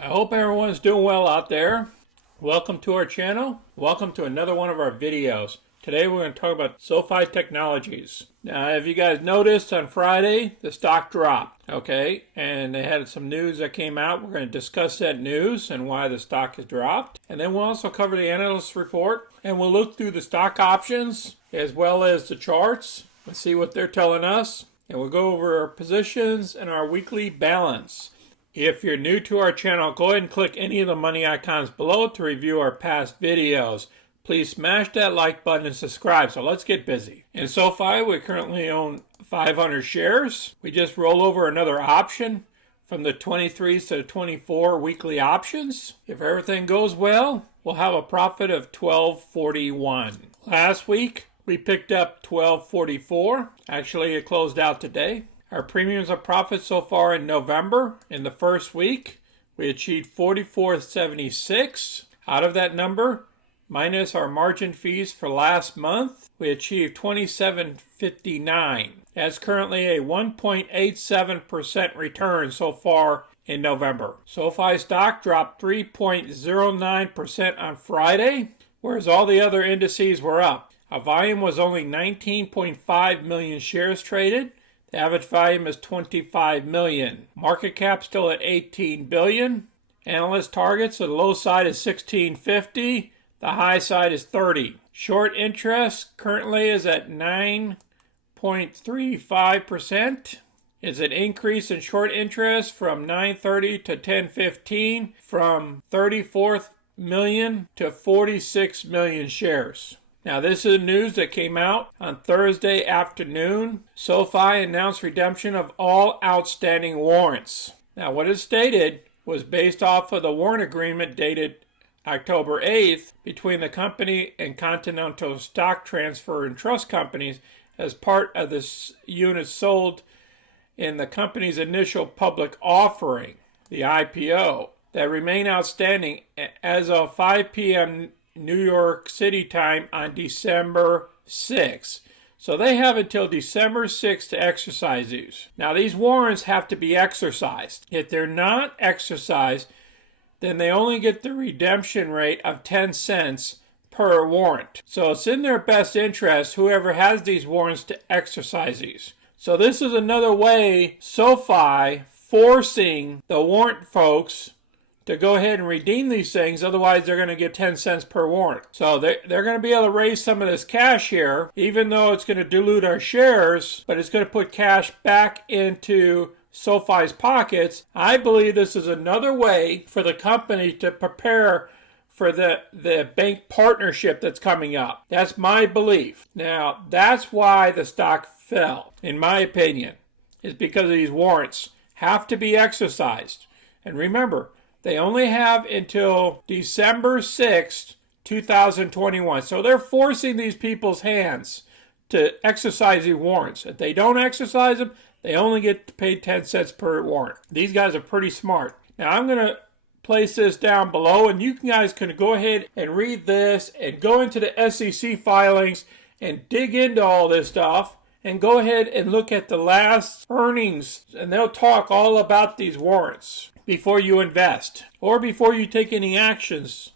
I hope everyone's doing well out there. Welcome to our channel. Welcome to another one of our videos. Today we're going to talk about SoFi Technologies. Now, if you guys noticed, on Friday the stock dropped, okay? And they had some news that came out. We're going to discuss that news and why the stock has dropped. And then we'll also cover the analyst report, and we'll look through the stock options as well as the charts and see what they're telling us. And we'll go over our positions and our weekly balance. If you're new to our channel, go ahead and click any of the money icons below to review our past videos. Please smash that like button and subscribe. So let's get busy. In SoFi, we currently own 500 shares. We just roll over another option from the 23s to the 24 weekly options. If everything goes well, we'll have a profit of $12.41. Last week, we picked up $12.44. Actually, it closed out today. Our premiums of profit so far in November, in the first week, we achieved $44.76. Out of that number, minus our margin fees for last month, we achieved $27.59. That's currently a 1.87% return so far in November. SoFi stock dropped 3.09% on Friday, whereas all the other indices were up. Our volume was only 19.5 million shares traded. The average volume is 25 million. Market cap still at 18 billion. Analyst targets, the low side is 1650. The high side is 30. Short interest currently is at 9.35%. It's an increase in short interest from 930 to 1015, from 34 million to 46 million shares. Now, this is news that came out on Thursday afternoon. SoFi announced redemption of all outstanding warrants. Now, what it stated was based off of the warrant agreement dated October 8th between the company and Continental Stock Transfer and Trust Companies as part of the units sold in the company's initial public offering, the IPO, that remain outstanding as of 5 p.m. New York City time on December 6th. So they have until December 6th to exercise these. Now, these warrants have to be exercised. If they're not exercised, then they only get the redemption rate of 10 cents per warrant. So it's in their best interest, whoever has these warrants, to exercise these. So this is another way SoFi forcing the warrant folks to go ahead and redeem these things. Otherwise, they're going to get 10 cents per warrant. So they're going to be able to raise some of this cash here, even though it's going to dilute our shares, but it's going to put cash back into SoFi's pockets. I believe this is another way for the company to prepare for the bank partnership that's coming up. That's my belief. Now, that's why the stock fell, in my opinion, is because of these warrants have to be exercised. And remember, they only have until December 6th, 2021. So they're forcing these people's hands to exercise these warrants. If they don't exercise them, they only get paid 10 cents per warrant. These guys are pretty smart. Now, I'm going to place this down below, and you guys can go ahead and read this and go into the SEC filings and dig into all this stuff. And go ahead and look at the last earnings, and they'll talk all about these warrants before you invest or before you take any actions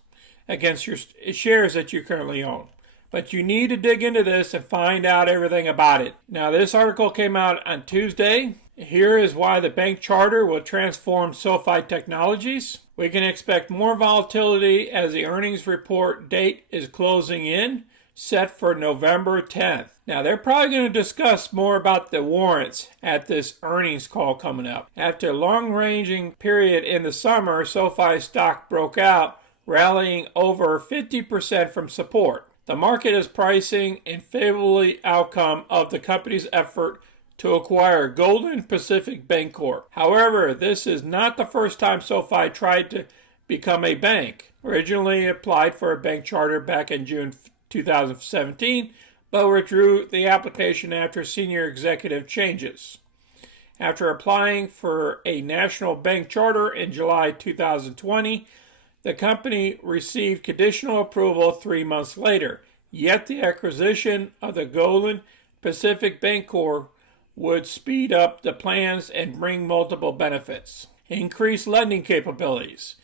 against your shares that you currently own. But you need to dig into this and find out everything about it. Now, this article came out on Tuesday. Here is why the bank charter will transform SoFi Technologies. We can expect more volatility as the earnings report date is closing in, set for November 10th. Now, they're probably going to discuss more about the warrants at this earnings call coming up. After a long-ranging period in the summer, SoFi stock broke out, rallying over 50% from support. The market is pricing in favorably outcome of the company's effort to acquire Golden Pacific Bancorp. However, this is not the first time SoFi tried to become a bank. Originally applied for a bank charter back in June 2017, but withdrew the application after senior executive changes. After applying for a national bank charter in July 2020, the company received conditional approval 3 months later. Yet the acquisition of the Golden Pacific Bancorp would speed up the plans and bring multiple benefits. increased lending capabilities,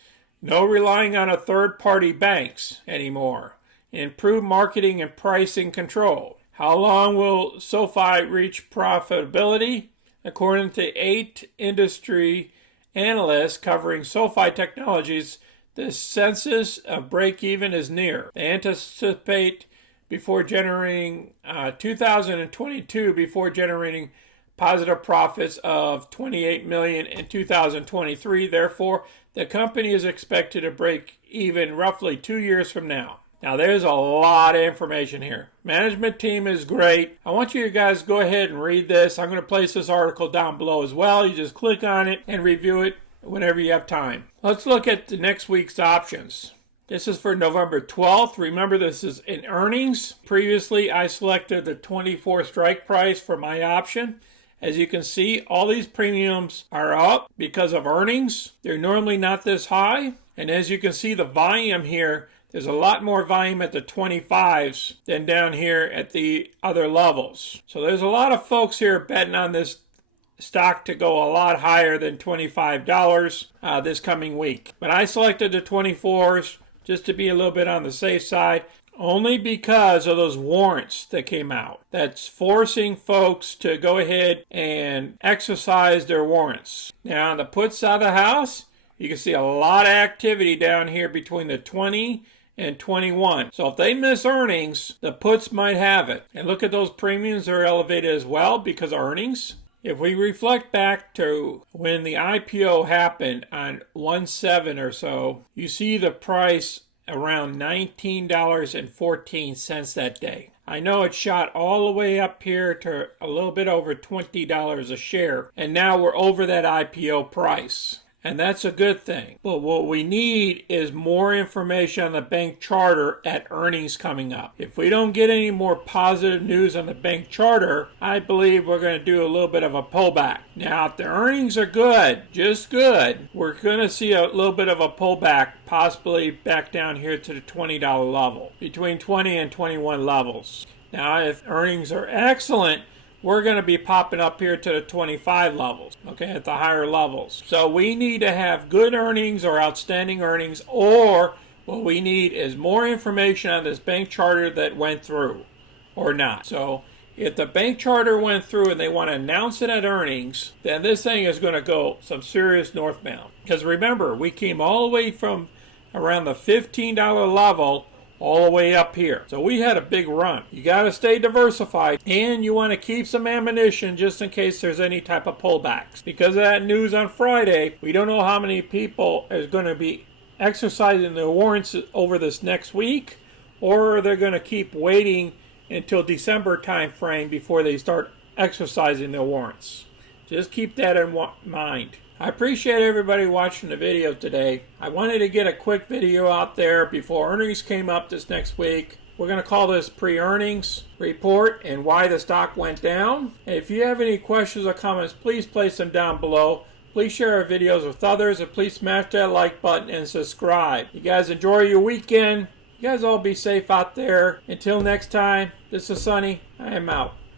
no relying on a third-party banks anymore, improved marketing and pricing control. How long will SoFi reach profitability? According to 8 industry analysts covering SoFi Technologies, the census of break-even is near. They anticipate before generating 2022 before generating positive profits of $28 million in 2023. Therefore, the company is expected to break even roughly 2 years from now. Now, there's a lot of information here. Management team is great. I want you guys to go ahead and read this. I'm going to place this article down below as well. You just click on it and review it whenever you have time. Let's look at the next week's options. This is for November 12th. Remember, this is in earnings. Previously, I selected the 24 strike price for my option. As you can see, all these premiums are up because of earnings. They're normally not this high. And as you can see, the volume here, there's a lot more volume at the 25s than down here at the other levels. So there's a lot of folks here betting on this stock to go a lot higher than $25 this coming week. But I selected the 24s just to be a little bit on the safe side, only because of those warrants that came out. That's forcing folks to go ahead and exercise their warrants. Now on the put side of the house, you can see a lot of activity down here between the 20 and 21. So if they miss earnings, the puts might have it. And look at those premiums, they're elevated as well because of earnings. If we reflect back to when the IPO happened on 1/7 or so, you see the price around $19.14 that day. I know it shot all the way up here to a little bit over $20 a share, and now we're over that IPO price. And that's a good thing. But what we need is more information on the bank charter at earnings coming up. If we don't get any more positive news on the bank charter, I believe we're going to do a little bit of a pullback. Now, if the earnings are good, just good, we're going to see a little bit of a pullback, possibly back down here to the $20 level, between 20 and 21 levels. Now, if earnings are excellent, we're going to be popping up here to the 25 levels, okay, at the higher levels. So we need to have good earnings or outstanding earnings, or what we need is more information on this bank charter that went through or not. So if the bank charter went through and they want to announce it at earnings, then this thing is going to go some serious northbound. Because remember, we came all the way from around the $15 level all the way up here. So we had a big run. You got to stay diversified, and you want to keep some ammunition just in case there's any type of pullbacks. Because of that news on Friday, we don't know how many people is going to be exercising their warrants over this next week, or they're going to keep waiting until December time frame before they start exercising their warrants. Just keep that in mind. I appreciate everybody watching the video today. I wanted to get a quick video out there before earnings came up this next week. We're going to call this pre-earnings report and why the stock went down. And if you have any questions or comments, please place them down below. Please share our videos with others, and please smash that like button and subscribe. You guys enjoy your weekend. You guys all be safe out there. Until next time, this is Sonny. I am out.